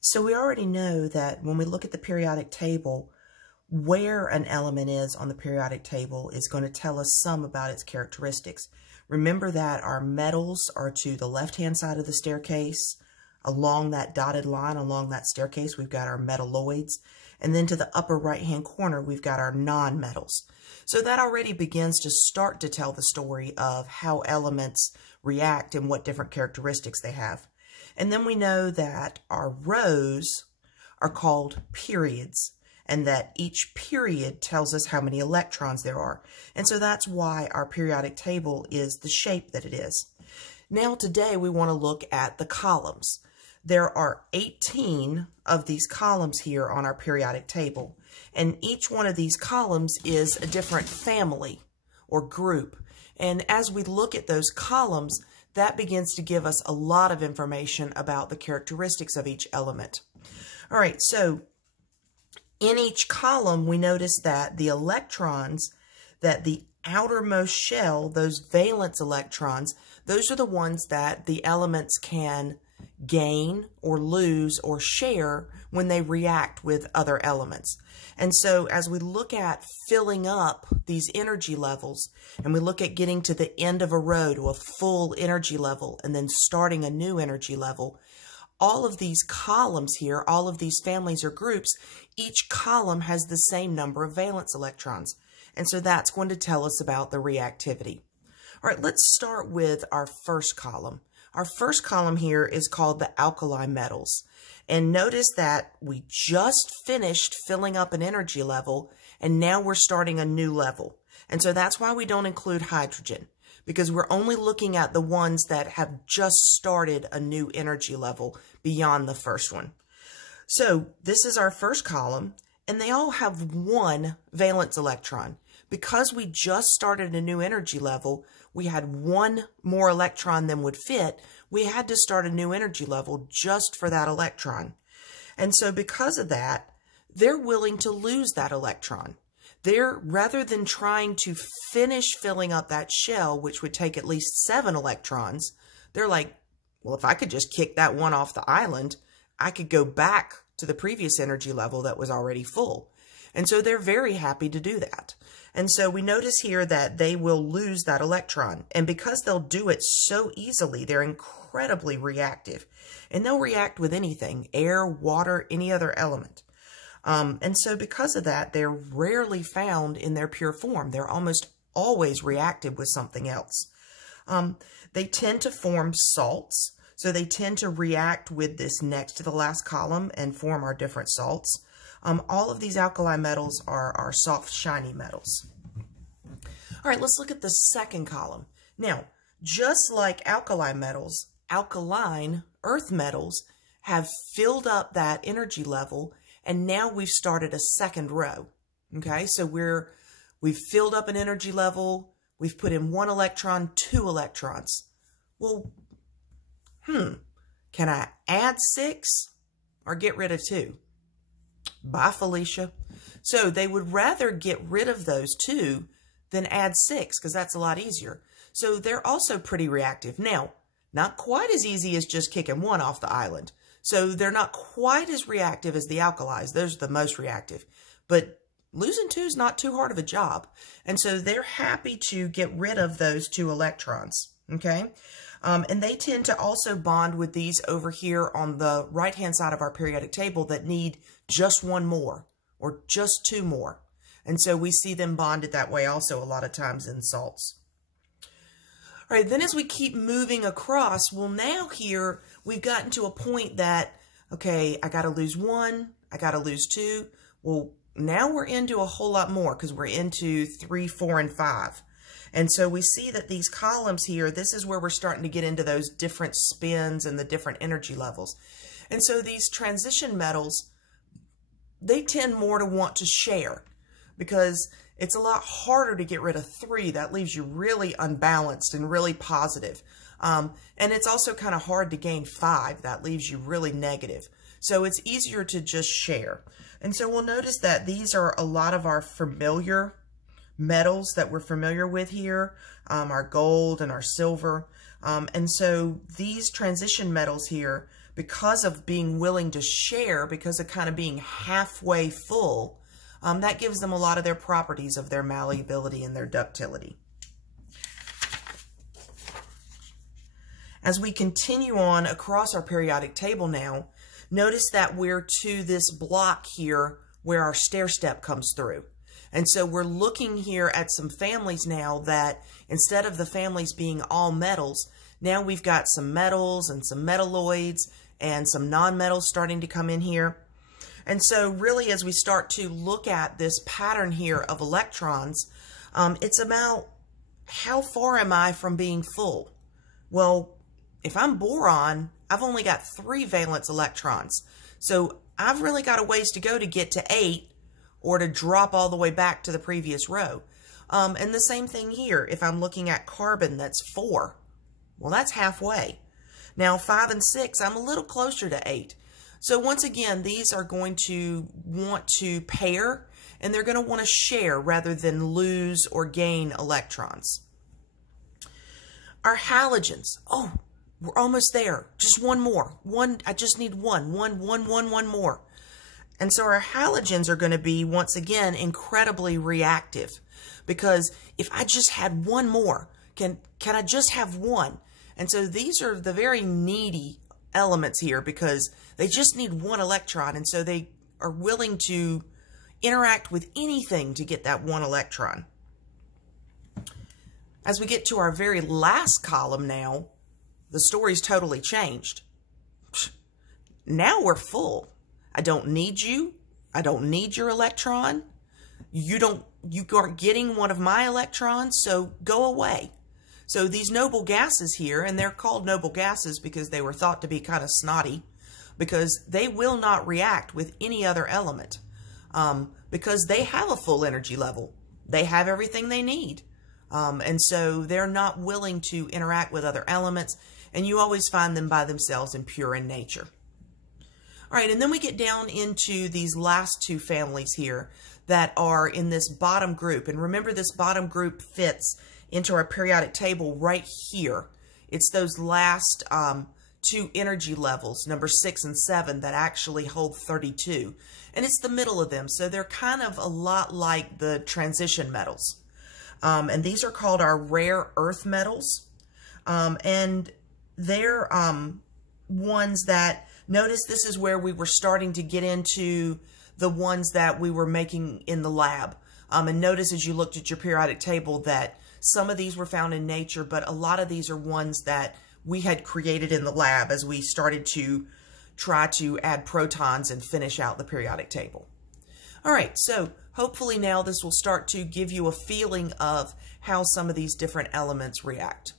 So we already know that when we look at the periodic table, where an element is on the periodic table is going to tell us some about its characteristics. Remember that our metals are to the left-hand side of the staircase. Along that dotted line, along that staircase, we've got our metalloids. And then to the upper right-hand corner, we've got our non-metals. So that already begins to start to tell the story of how elements react and what different characteristics they have. And then we know that our rows are called periods, and that each period tells us how many electrons there are. And so that's why our periodic table is the shape that it is. Now today we want to look at the columns. There are 18 of these columns here on our periodic table, and each one of these columns is a different family or group. And as we look at those columns, that begins to give us a lot of information about the characteristics of each element. All right, so in each column, we notice that the electrons, that the outermost shell, those valence electrons, those are the ones that the elements can gain or lose or share when they react with other elements. And so as we look at filling up these energy levels, and we look at getting to the end of a row to a full energy level and then starting a new energy level, all of these columns here, all of these families or groups, each column has the same number of valence electrons. And so that's going to tell us about the reactivity. All right, let's start with our first column. Our first column here is called the alkali metals. And notice that we just finished filling up an energy level, and now we're starting a new level. And so that's why we don't include hydrogen, because we're only looking at the ones that have just started a new energy level beyond the first one. So this is our first column, and they all have one valence electron. Because we just started a new energy level, we had one more electron than would fit. We had to start a new energy level just for that electron. And so because of that, they're willing to lose that electron. Rather than trying to finish filling up that shell, which would take at least 7 electrons, they're like, well, if I could just kick that one off the island, I could go back to the previous energy level that was already full. And so they're very happy to do that. And so we notice here that they will lose that electron. And because they'll do it so easily, they're incredibly reactive. And they'll react with anything, air, water, any other element. And so because of that, they're rarely found in their pure form. They're almost always reactive with something else. They tend to form salts. So they tend to react with this next to the last column and form our different salts. All of these alkali metals are soft, shiny metals. All right, let's look at the second column. Now, just like alkali metals, alkaline earth metals have filled up that energy level, and now we've started a second row. Okay, so we've filled up an energy level, we've put in 1 electron, 2 electrons. Well, can I add 6 or get rid of 2? Bye, Felicia. So they would rather get rid of those 2 than add 6, because that's a lot easier. So they're also pretty reactive. Now, not quite as easy as just kicking 1 off the island. So they're not quite as reactive as the alkalis. Those are the most reactive. But losing 2 is not too hard of a job. And so they're happy to get rid of those 2 electrons. Okay? And they tend to also bond with these over here on the right-hand side of our periodic table that need just 1 more or just 2 more. And so we see them bonded that way also a lot of times in salts. All right, then as we keep moving across, well, now here we've gotten to a point that, okay, I got to lose 1, I got to lose 2. Well, now we're into a whole lot more because we're into 3, 4, and 5. And so we see that these columns here, this is where we're starting to get into those different spins and the different energy levels. And so these transition metals, they tend more to want to share because it's a lot harder to get rid of 3. That leaves you really unbalanced and really positive. And it's also kind of hard to gain 5. That leaves you really negative. So it's easier to just share. And so we'll notice that these are a lot of our familiar metals that we're familiar with here, our gold and our silver. And so these transition metals here, because of being willing to share, because of kind of being halfway full, that gives them a lot of their properties of their malleability and their ductility. As we continue on across our periodic table now, notice that we're to this block here where our stair step comes through. And so we're looking here at some families now that instead of the families being all metals, now we've got some metals and some metalloids and some non-metals starting to come in here. And so really as we start to look at this pattern here of electrons, it's about how far am I from being full? Well, if I'm boron, I've only got 3 valence electrons. So I've really got a ways to go to get to 8 or to drop all the way back to the previous row. And the same thing here. If I'm looking at carbon, that's 4. Well, that's halfway. Now 5 and 6, I'm a little closer to 8. So once again, these are going to want to pair, and they're going to want to share rather than lose or gain electrons. Our halogens. Oh, we're almost there. Just one more. I just need one more. And so our halogens are going to be, once again, incredibly reactive. Because if I just had one more, can I just have one? And so these are the very needy elements here because they just need one electron. And so they are willing to interact with anything to get that one electron. As we get to our very last column now, the story's totally changed. Now we're full. I don't need you. I don't need your electron. You aren't getting one of my electrons, so go away. So these noble gases here, and they're called noble gases because they were thought to be kind of snotty, because they will not react with any other element, because they have a full energy level. They have everything they need. And so they're not willing to interact with other elements, and you always find them by themselves and pure in nature. All right, and then we get down into these last 2 families here that are in this bottom group. And remember, this bottom group fits into our periodic table right here. It's those last 2 energy levels, number 6 and 7, that actually hold 32. And it's the middle of them, so they're kind of a lot like the transition metals. And these are called our rare earth metals. And they're ones that, notice this is where we were starting to get into the ones that we were making in the lab. And notice as you looked at your periodic table that some of these were found in nature, but a lot of these are ones that we had created in the lab as we started to try to add protons and finish out the periodic table. All right, so hopefully now this will start to give you a feeling of how some of these different elements react.